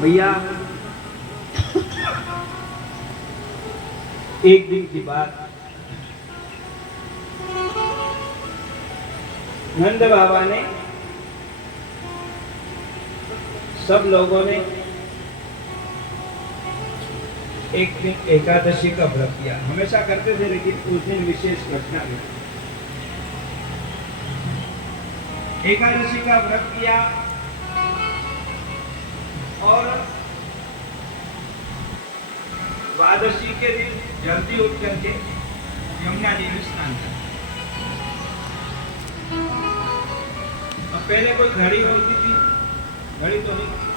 भैया एक दिन की बात, नंद बाबा ने सब लोगों ने एक दिन एकादशी का व्रत किया। हमेशा करते थे, लेकिन उस दिन विशेष घटना हुई। एकादशी का व्रत किया और द्वादशी के दिन जल्दी उठ करके यमुना जी में स्नान किया। अब पहले कोई घड़ी होती थी, घड़ी तो नहीं थी,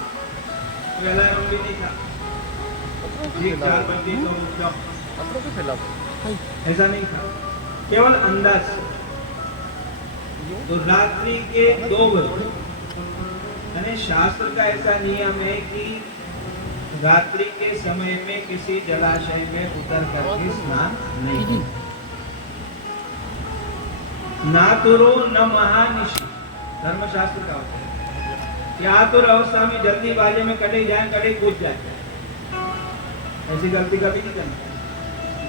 कोई अलार्म भी नहीं था, 4 बजे तो उठ जाओ, ऐसा नहीं था, केवल अंदाज से। तो रात्रि के 2 बजे, यानी शास्त्र का ऐसा नियम है कि रात्रि के समय में किसी जलाशय में उतर करके स्नान नहीं, ना तुरो न महानिशी, धर्मशास्त्र का होता है कि आतुर अवस्था में जल्दीबाजी में कटे जाए, कटे कूद जाए, ऐसी गलती कभी नहीं करनी।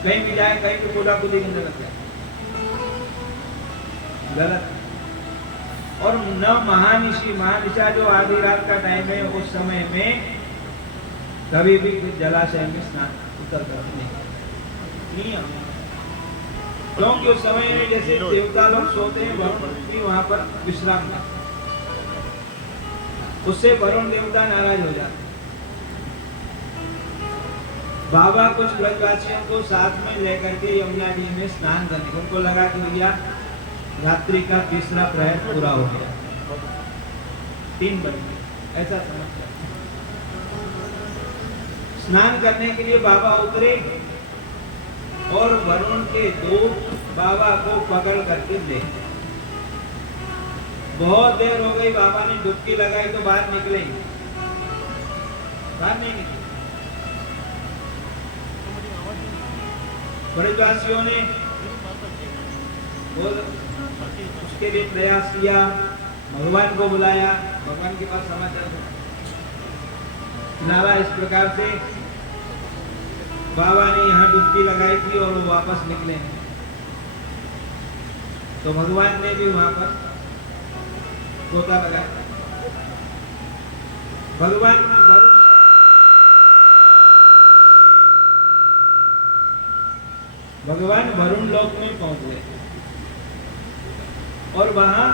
कहीं भी जाए, कहीं भी कूदा कूदी करने लग जाए, गलत। और न महानिशी, महानिशा जो आधी रात का टाइम है, उस समय में कभी भी जलाशय में स्नान उतर कर नहीं। क्योंकि उस समय में जैसे देवता लोग सोते हैं, वरुण वहां पर विश्राम करते, उससे वरुण देवता नाराज हो जाते। बाबा कुछ ब्रजवासियों को साथ में लेकर के यमुना जी में स्नान करने, उनको लगा कि भैया रात्रि का तीसरा प्रहर पूरा हो गया, 3 बज गए, ऐसा समझकर स्नान करने के लिए बाबा उतरे और वरुण के दूत बाबा को पकड़ करके ले। बहुत देर हो गई, बाबा ने डुबकी लगाई तो बाहर निकले, बाहर नहीं निकले। ब्रजवासियों ने उसके लिए प्रयास किया, भगवान को बुलाया, भगवान के पास समाचार नारा इस प्रकार से बाबा ने यहाँ डुबकी लगाई थी और वो वापस निकले। तो भगवान ने भी वहां पर गोता लगाया। भगवान वरुण लोक में पहुंच गए और वहां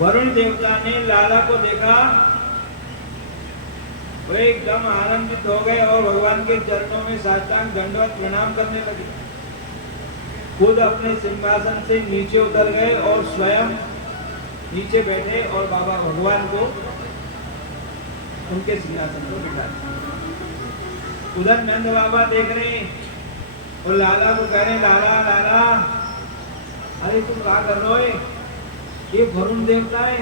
वरुण देवता ने लाला को देखा, वो एकदम आनंदित हो गए और भगवान के चरणों में साष्टांग दंडवत प्रणाम करने लगे। खुद अपने सिंहासन से नीचे उतर गए और स्वयं नीचे बैठे और बाबा भगवान को उनके सिंहासन पर बिठा दिया। उधर नंद बाबा देख रहे हैं और लाला को कह रहे हैं, लाला लाला, अरे तुम क्या कर रहे हो? ये वरुण देवता है,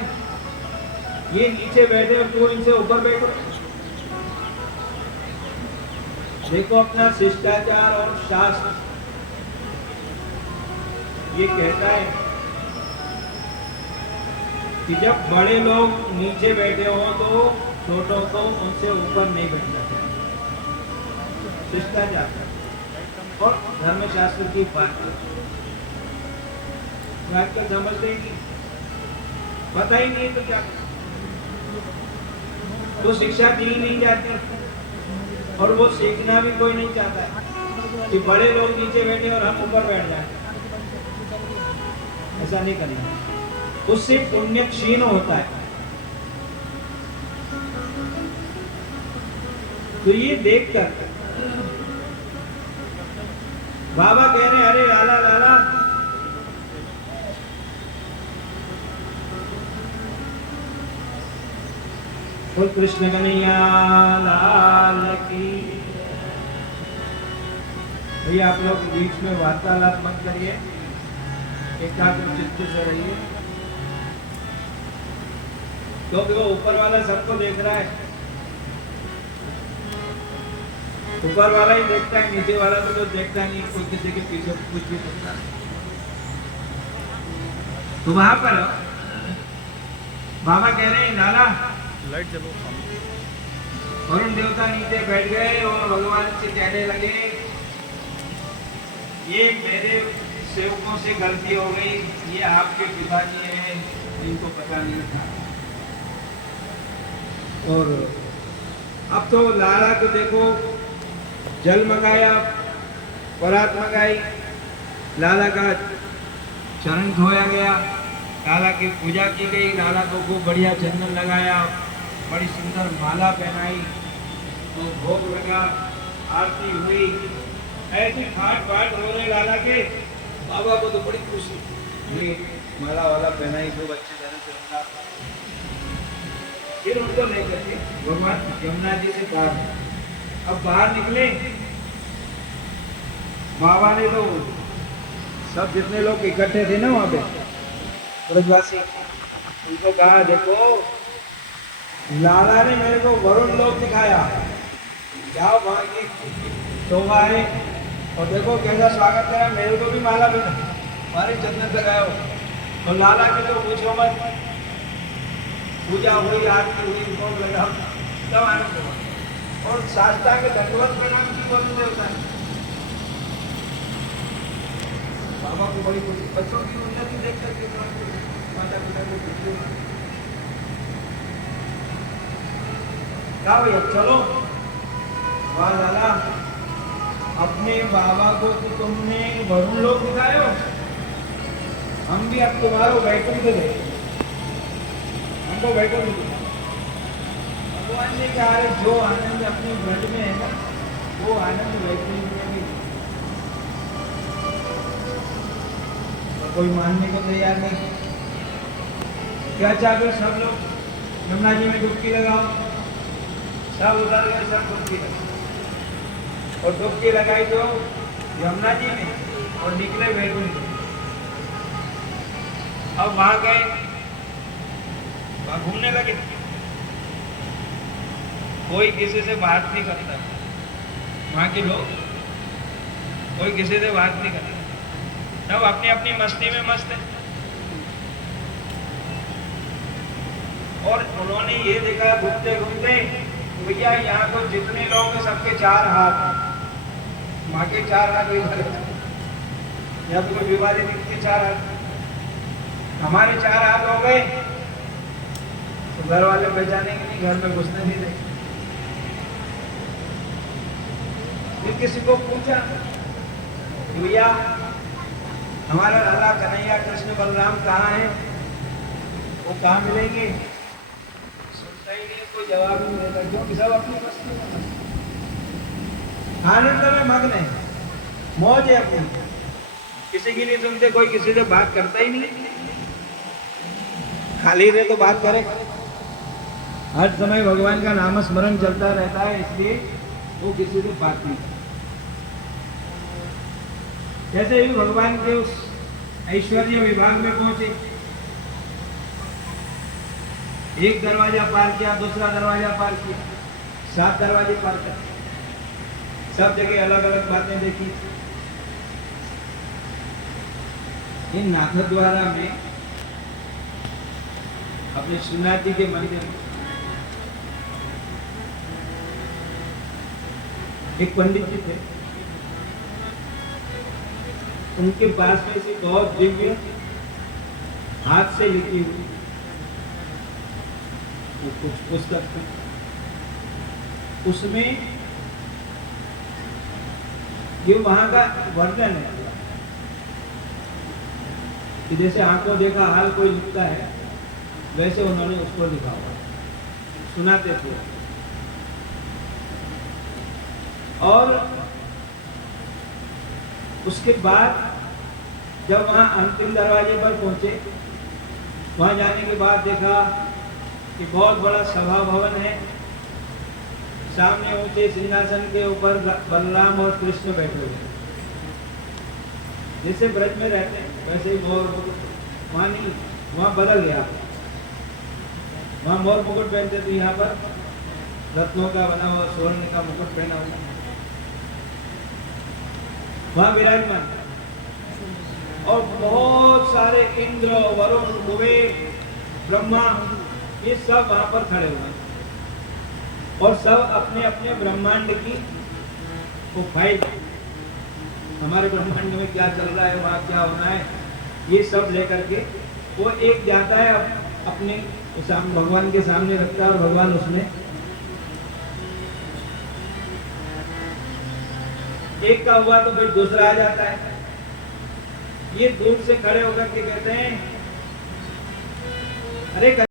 ये नीचे बैठे और तू इनसे ऊपर बैठो। देखो अपना शिष्टाचार और शास्त्र ये कहता है कि जब बड़े लोग नीचे बैठे हो तो छोटों को उनसे ऊपर नहीं बैठना चाहिए, शिष्टाचार और धर्मशास्त्र की बात आजकल समझते ही नहीं, पता ही नहीं तो क्या, वो शिक्षा दी नहीं जाती और वो सीखना भी कोई नहीं चाहता है कि बड़े लोग नीचे बैठे और हम ऊपर बैठ जाए। ऐसा नहीं करना, उससे पुण्य क्षीण होता है। तो ये देखकर बाबा कह रहे, अरे लाला लाला, बोल कृष्ण कन्हैया लाल की। भैया आप लोग बीच में वार्तालाप मत करिए, एकाग्र चित्त से रहिए, क्योंकि वो ऊपर वाला सबको देख रहा है। ऊपर वाला ही देखता है, नीचे वाला तो देखता नहीं, कोई किसी के पीछे कुछ भी सकता है। तो वहां पर बाबा कह रहे हैं लाला लाइट चलो वरुण देवता नीचे बैठ गए और भगवान से कहने लगे ये मेरे सेवकों से गलती हो गई, ये आपके पिताजी हैं, इनको पता नहीं था। और अब तो लाला को देखो जल मंगाया, परात मंगाई, लाला का चरण धोया गया, लाला की पूजा की गई, लाला को खूब बढ़िया चंदन लगाया, बड़ी सुंदर माला पहनाई, तो भोग लगा, आरती हुई, ऐसे फाट फाट रो रहे लाला के। बाबा को तो बड़ी खुशी हुई, माला वाला पहनाई, खूब अच्छे तरह से रखा। फिर उनको लेकर के भगवान यमुना जी से बाहर, अब बाहर निकले, बाबा ने तो सब जितने लोग इकट्ठे थे ना वहां पे ब्रजवासी, उनको कहा देखो लाला ने मेरे को वरुण लोक दिखाया, जाओ वहां की शोभा है और देखो कैसा स्वागत करा, मेरे को भी माला भी हमारे चंदन लगाओ। और लाला के तो पूछो मत, पूजा हुई, आरती हुई, भोग लगा, सब आनंद हुआ और साष्टांग दंडवत प्रणाम की वरुण देवता है। बाबा को बड़ी खुशी, बच्चों की उन्नति देख करके माता पिता को खुशी। क्या भैया चलो, वाह लाला अपने बाबा को तो तुमने वरुण लोक दिखाए हो, हम भी अब तुम्हारो वैकुंठ दे, हमको वैकुंठ दिखा। भगवान ने कहा जो आनंद अपने ब्रज में है ना, वो आनंद वैकुंठ में भी। कोई मानने को तैयार नहीं। क्या चाहते सब लोग यमुना जी में डुबकी लगाओ, सब उतर गए, सब डुबकी लगाओ और डुबकी लगाई तो यमुना जी में और निकले वैकुंठ। अब वहां गए, वहां घूमने लगे, कोई किसी से बात नहीं करता, वहां के लोग कोई किसी से बात नहीं करता, सब अपनी अपनी मस्ती में मस्त है। और उन्होंने ये देखा घूमते घूमते भैया यहाँ को जितने लोग हैं सबके 4 हाथ, माँ के 4 हाथ बीमारी, यहाँ तो कोई बीमारी दिखती 4 हाथ, हमारे 4 हाथ हो गए तो घर वाले पहचानेंगे नहीं, घर में घुसने नहीं देंगे। फिर किसी को पूछा भैया हमारा लाला कन्हैया कृष्ण बलराम कहाँ है, वो कहाँ मिलेंगे, सुनता ही नहीं, कोई जवाब नहीं देता, क्योंकि सब अपनी मस्ती में आनंद में मग्न है, मौज है अपनी, किसी की नहीं सुनते, कोई किसी से बात करता ही नहीं, खाली रहे तो बात करे, हर समय भगवान का नाम स्मरण चलता रहता है, इसलिए वो किसी से बात नहीं करता। जैसे ही भगवान के उस ऐश्वर्य विभाग में पहुंचे, एक दरवाजा पार किया, दूसरा दरवाजा पार किया, 7 दरवाजे पार कर, सब जगह अलग अलग बातें देखी। इन नाथद्वारा में अपने श्रीनाथ जी के मंदिर में एक पंडित जी थे, उनके पास में से बहुत दिव्य हाथ से लिखी हुई कुछ पुस्तक थी, उसमें ये वहां का वर्णन है कि जैसे आंखों देखा हाल कोई लिखता है, वैसे उन्होंने उसको लिखा हुआ, सुनाते थे। और उसके बाद जब वहां अंतिम दरवाजे पर पहुंचे, वहां जाने के बाद देखा कि बहुत बड़ा सभा भवन है, सामने ऊंचे सिंहासन के ऊपर बलराम और कृष्ण बैठे हुए, जैसे ब्रज में रहते हैं वैसे ही मोर मुकुट, वहां नहीं, वहां बदल गया, वहां मोर मुकुट पहनते थे, यहाँ पर रत्नों का बना हुआ स्वर्ण का मुकुट पहना हुआ, वहां विराजमान, और बहुत सारे इंद्र, वरुण, कुबेर, ब्रह्मा ये सब वहां पर खड़े हुए और सब अपने अपने ब्रह्मांड की वो फाइल, हमारे ब्रह्मांड में क्या चल रहा है, वहां क्या होना है, ये सब लेकर के वो एक जाता है अपने भगवान के सामने रखता है और भगवान उसमें एक का हुआ तो फिर दूसरा आ जाता है। ये दूर से खड़े होकर के कहते हैं अरे